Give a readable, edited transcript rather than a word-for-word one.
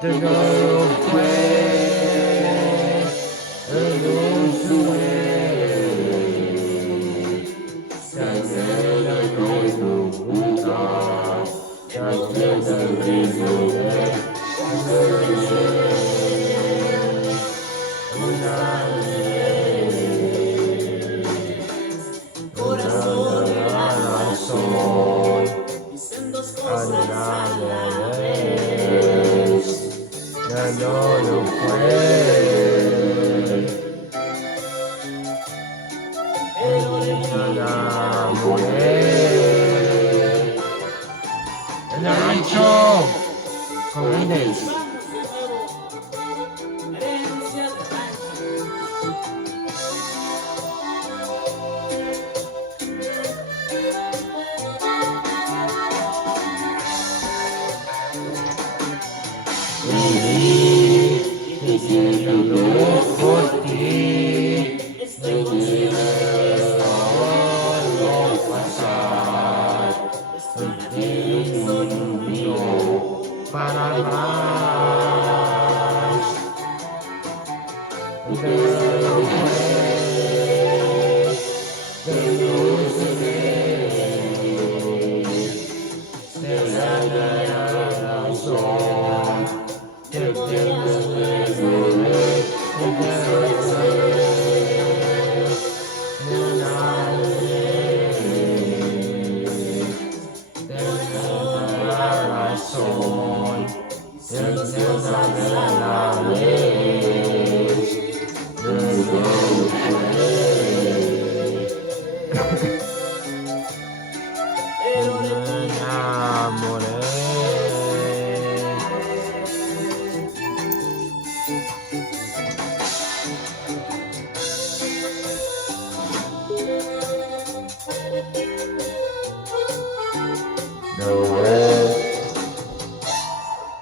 The girl fue el dulce Canela no gusta Canela corazón de la razón dicen dos cosas a la vez. Ya no lo fue, pero de mí enamoré. En el rancho, con Andes. Te quiero por ti, estoy considerando lo pasar, estoy teniendo para más. Pero de la razón, te pierdes so